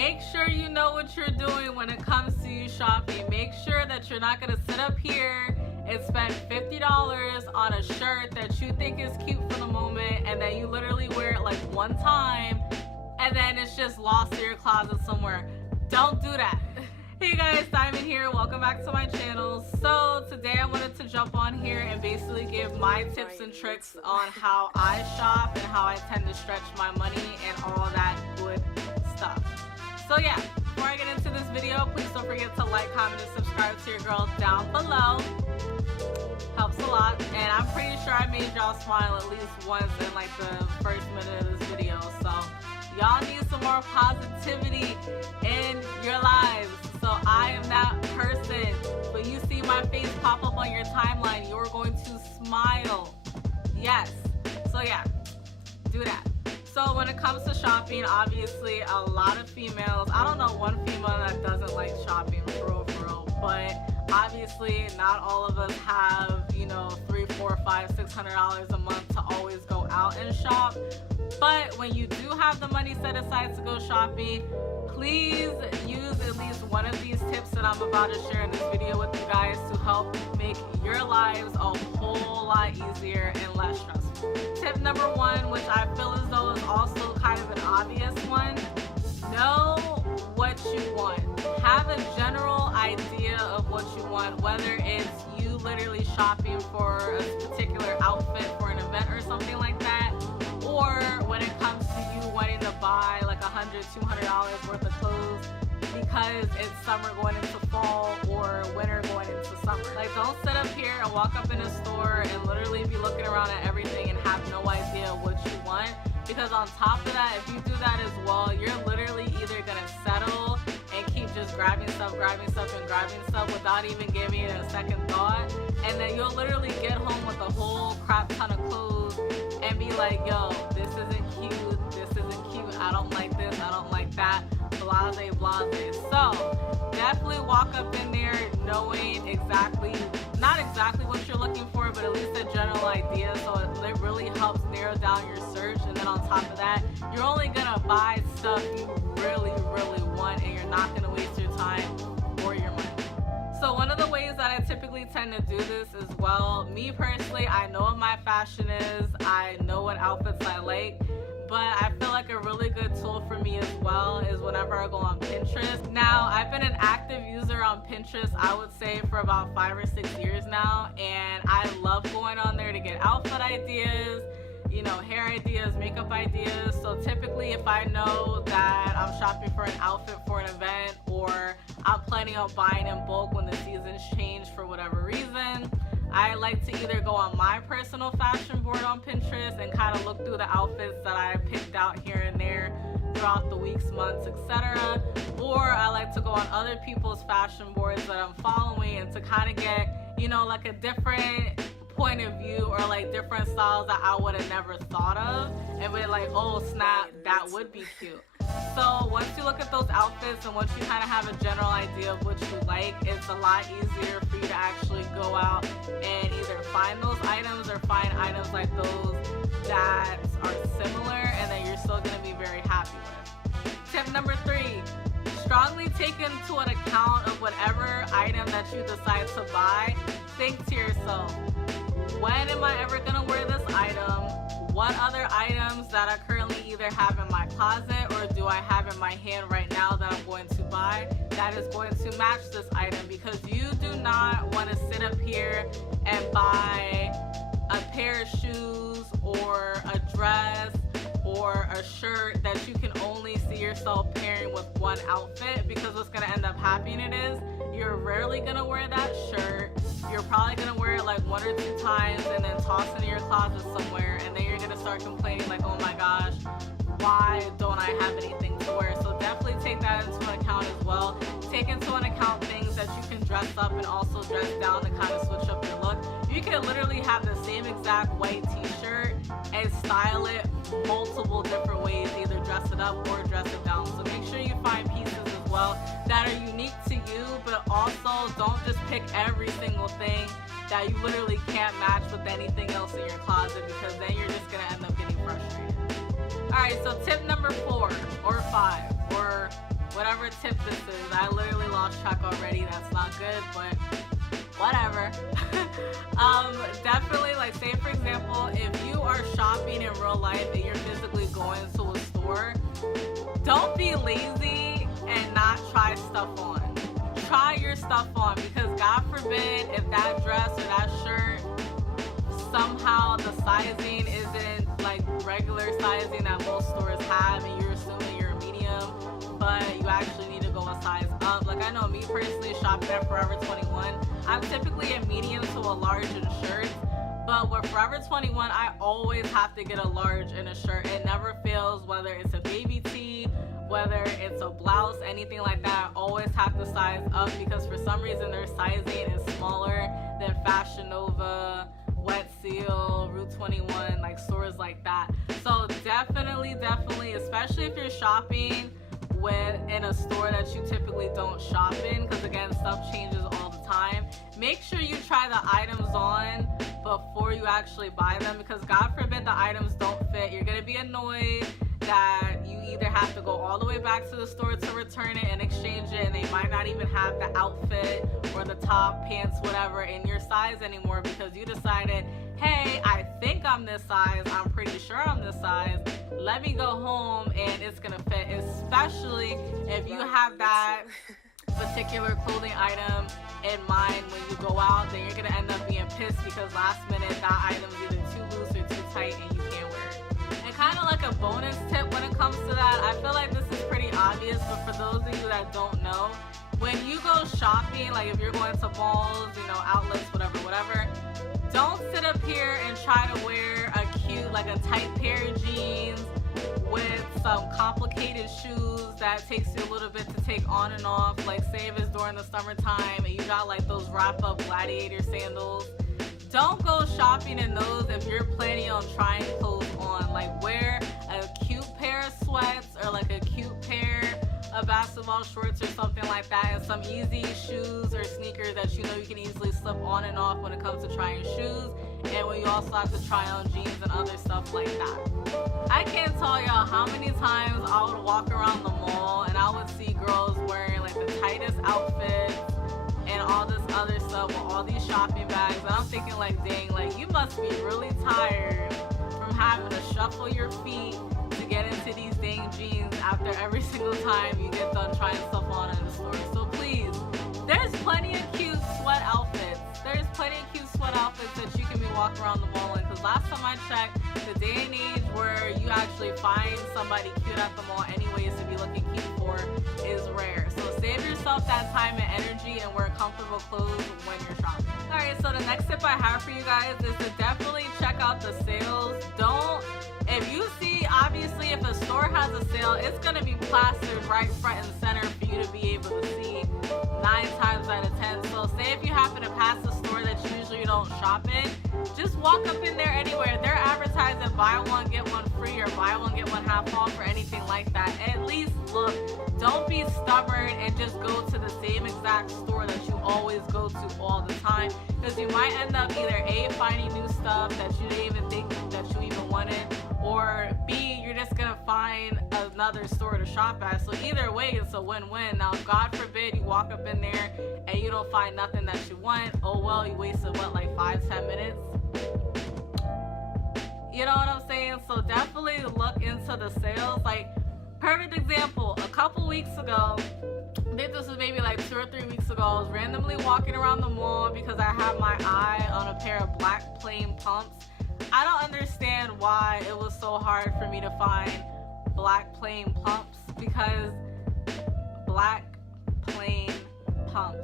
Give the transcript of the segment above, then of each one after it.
make sure you know what you're doing when it comes to you shopping. Make sure that you're not gonna sit up here and spend $50 on a shirt that you think is cute for the moment, and then you literally wear it like one time and then it's just lost in your closet somewhere. Don't do that. Hey guys, Diamond here. Welcome back to my channel. So today I wanted to jump on here and basically give my tips and tricks on how I shop and how I tend to stretch my money and all that good stuff. So yeah, before I get into this video, please don't forget to like, comment, and subscribe to your girl down below. Helps a lot, and I'm pretty sure I made y'all smile at least once in like the first minute of this video. So y'all need some more positivity in your lives. So I am that person. When you see my face pop up on your timeline, you're going to smile. Yes. So yeah, do that. So when it comes to shopping, obviously a lot of females, I don't know one female that doesn't like shopping, for real, but obviously not all of us have, you know, $300, $400, $500, $600 a month to always go out and shop. But when you do have the money set aside to go shopping, please use at least one of these tips that I'm about to share in this video with you guys to help make your lives a whole lot easier and less stressful. Tip number one, which I feel as though is also kind of an obvious one, know what you want. Have a general idea of what you want, whether it's you literally shopping for a particular outfit for an event or something like that, or when it comes to you wanting to buy like $100, $200 worth of clothes because it's summer going into fall or winter going into summer. Like, don't sit up here and walk up in a store and literally be looking around at everything and have no idea what you want, because on top of that, if you do that as well, you're literally either gonna settle and keep just grabbing stuff without even giving it a second thought, and then you'll literally get home with a whole crap ton of clothes and be like, yo, this isn't cute, I don't like this, I don't like that, blase blase. So definitely walk up in there knowing not exactly what you're looking for, but at least a general idea, so it really helps narrow down your search. And then on top of that, you're only gonna buy stuff you really want, and you're not gonna waste your time or your money. So one of the ways that I typically tend to do this as well, me personally, I know what my fashion is, I know what outfits I like, but I feel like a really good tool for me as well is whenever I go on Pinterest. Now, I've been an active user on Pinterest, I would say, for about 5 or 6 years now, and I love going on there to get outfit ideas, you know, hair ideas, makeup ideas. So typically if I know that I'm shopping for an outfit for an event, or I'm planning on buying in bulk when the seasons change for whatever reason, I like to either go on my personal fashion board on Pinterest and kind of look through the outfits that I picked out here and there throughout the weeks, months, etc. Or I like to go on other people's fashion boards that I'm following and to kind of get, you know, like a different point of view, or like different styles that I would have never thought of, and be like, oh snap, that would be cute. So once you look at those outfits and once you kind of have a general idea of what you like, it's a lot easier for you to actually go out and either find those items or find items like those that are similar and that you're still going to be very happy with. Tip number 3, strongly take into an account of whatever item that you decide to buy. Think to yourself, when am I ever going to wear this item? What other items that I currently either have in my closet or do I have in my hand right now that I'm going to buy that is going to match this item? Because you do not want to sit up here and buy a pair of shoes or a dress or a shirt that you can only see yourself pairing with one outfit, because what's going to end up happening is you're rarely going to wear that shirt. You're probably going to wear it like 1 or 2 times and then toss it in your closet somewhere, and then you're going to start complaining like, oh my gosh, why don't I have anything to wear? So definitely take that into account as well. Take into account things that you can dress up and also dress down to kind of switch up your look. You can literally have the same exact white t-shirt and style it multiple different ways, either dress it up or dress it down. So make sure you find pieces as well that are unique to you, but also don't just pick every single thing that you literally can't match with anything else in your closet, because then you're just going to end up getting frustrated. Alright, so tip number 4 or 5 or whatever tip this is. I literally lost track already. That's not good, but whatever. Definitely, like, say for example, if you are shopping in real life and you're physically going to a store, don't be lazy and not try stuff on. Try your stuff on, because God forbid if that dress or that shirt, somehow the sizing isn't like regular sizing that most stores have, and you're assuming you're a medium, but you actually need to go a size up. Like, I know me personally, shopping at Forever 21, I'm typically a medium to a large in shirts, but with Forever 21, I always have to get a large in a shirt. It never fails, whether it's a baby tee, whether it's a blouse, anything like that. I always have to size up, because for some reason their sizing is smaller than Fashion Nova, Wet Seal, Route 21, like stores like that. So definitely, especially if you're shopping in a store that you typically don't shop in, because again, stuff changes all the time. Make sure you try the items on before you actually buy them, because God forbid the items don't fit. You're gonna be annoyed that you either have to go all the way back to the store to return it and exchange it, and they might not even have the outfit or the top, pants, whatever in your size anymore, because you decided, hey, I think I'm this size, I'm pretty sure I'm this size, let me go home and it's gonna fit. Especially if you have that particular clothing item in mind when you go out, then you're gonna end up being pissed because last minute that item's either too loose or too tight and you can't wear it. And kind of like a bonus tip when it comes to that, I feel like this is pretty obvious, but for those of you that don't know, when you go shopping, like if you're going to malls, you know, outlets, whatever, don't sit up here and try to wear a cute, like a tight pair of jeans with some complicated shoes that takes you a little bit to take on and off. Like, say if it's during the summertime and you got like those wrap up gladiator sandals, don't go shopping in those if you're planning on trying clothes on. Like, wear a cute pair of sweats or like a cute pair of basketball shorts or something like that, and some easy shoes or sneakers that you know you can easily slip on and off when it comes to trying shoes, and when you also have to try on jeans and other stuff like that. I can't tell y'all how many times I would walk around the mall and I would see girls wearing like the tightest outfits and all this other stuff with all these shopping bags, and I'm thinking like, dang, like you must be really tired from having to shuffle your feet to get into these dang jeans after every single time you get done trying stuff on in the store. So please, there's plenty of cute sweat outfits. There's plenty of cute sweat outfits that you can be walking around the mall in, because last time I checked, the day and age where you actually find somebody cute at the mall anyways to be looking cute for is rare. So save yourself that time and energy and wear comfortable clothes when you're shopping. Alright, so the next tip I have for you guys is to definitely check out the sales. If you see, obviously if a store has a sale, it's going to be plastered right front and center for you to be able to see 9 times out of 10. So say if you happen to pass a store that you usually don't shop in, just walk up in there anywhere. They're advertising buy one get one free or buy one get one half off or anything like that. At least look. Don't be stubborn and just go to the same exact store that you always go to all the time, because you might end up either A, finding new stuff that you didn't even think that you even wanted, or B, you're just gonna find another store to shop at. So either way, it's a win-win. Now, God forbid you walk up in there and you don't find nothing that you want. Oh well, you wasted what, like 5-10 minutes? You know what I'm saying? So definitely look into the sales. Like, perfect example, a couple weeks ago, I think this was maybe like 2 or 3 weeks ago, I was randomly walking around the mall because I had my eye on a pair of black plain pumps. I don't understand why it was so hard for me to find black plain pumps, because black plain pumps.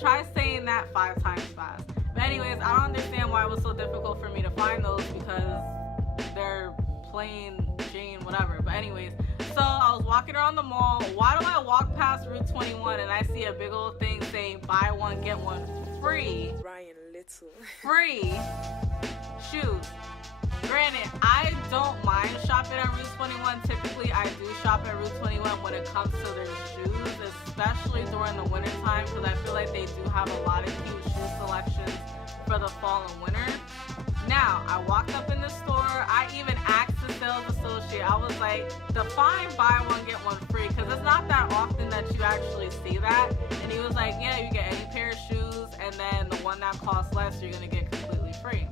Try saying that 5 times fast. But anyways, I don't understand why it was so difficult for me to find those, because they're plain Jane whatever. But anyways, so I was walking around the mall. Why do I walk past Route 21 and I see a big old thing saying buy one get one free? Ryan Little. Free shoes. Granted, I don't mind shopping at Route 21. Typically, I do shop at Route 21 when it comes to their shoes, especially during the winter time, because I feel like they do have a lot of cute shoe selections for the fall and winter. Now, I walked up in the store. I even asked the sales associate. I was like, define buy one get one free, because it's not that often that you actually see that? And he was like, yeah, you get any pair of shoes, and then the one that costs less, you're gonna get completely free.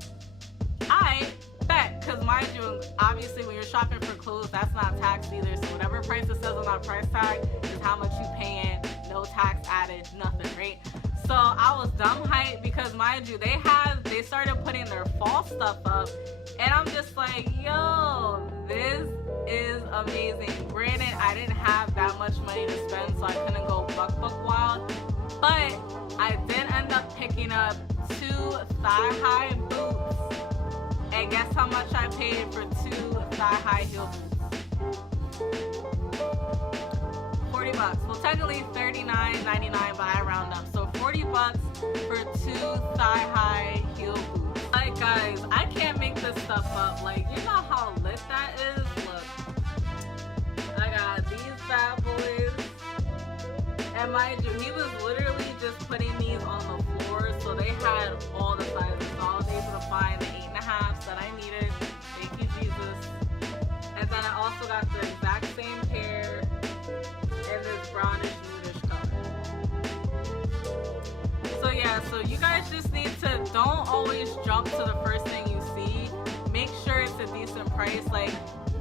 I bet, because mind you, obviously when you're shopping for clothes, that's not taxed either. So whatever price it says on that price tag is how much you paying, no tax added, nothing, right? So I was dumb hyped because mind you, they started putting their fall stuff up, and I'm just like, yo, this is amazing. Granted, I didn't have that much money to spend, so I couldn't go buck wild, but I did end up picking up 2 thigh-high boots, and guess how much I paid for 2 thigh-high heel boots? $40. Well, technically $39.99, but I round up. So $40 for 2 thigh-high heel boots. Like, guys, I can't make this stuff up. Like, you know how lit that is? Look, I got these bad boys. And mind you, he was literally just putting these on the floor, so they had all the sizes. So I was able to find the 8.5s that I needed. Thank you, Jesus. And then I also got the exact same pair in this brownish nudish color. So yeah, so you guys just need to, don't always jump to the first thing you see. Make sure it's a decent price. Like,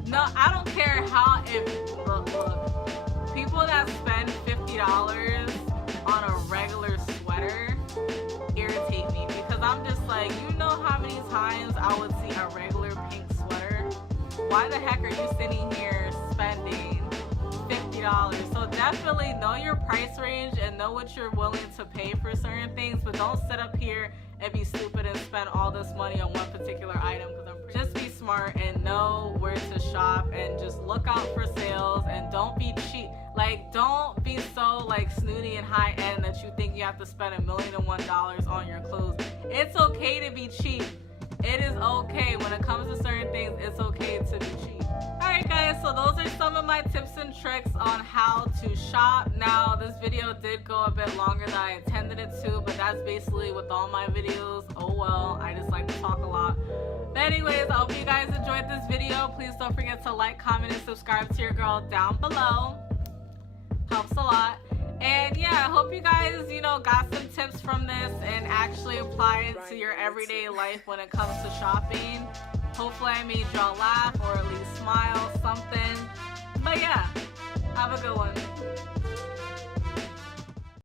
no, I don't care how, look, people that spend $50 on a regular sweater irritate me, because I'm just like, you know how many times I would see a regular pink sweater? Why the heck are you sitting here spending $50? So definitely know your price range and know what you're willing to pay for certain things, but don't sit up here and be stupid and spend all this money on one particular item. Just be smart and know where to shop, and just look out for sales, and don't be cheap. Like, don't be so like snooty and high end that you think you have to spend $1,000,001 on your clothes. It's okay to be cheap. It is okay. When it comes to certain things, it's okay to be cheap. Alright guys, so those are some of my tips and tricks on how to shop. Now, this video did go a bit longer than I intended it to, but that's basically with all my videos. Oh well, I just like to talk a lot. But anyways, I hope you guys enjoyed this video. Please don't forget to like, comment, and subscribe to your girl down below. Helps a lot. And yeah, I hope you guys, got some tips from this and actually apply it to your everyday life when it comes to shopping. Hopefully I made y'all laugh or at least smile, something. But yeah, have a good one.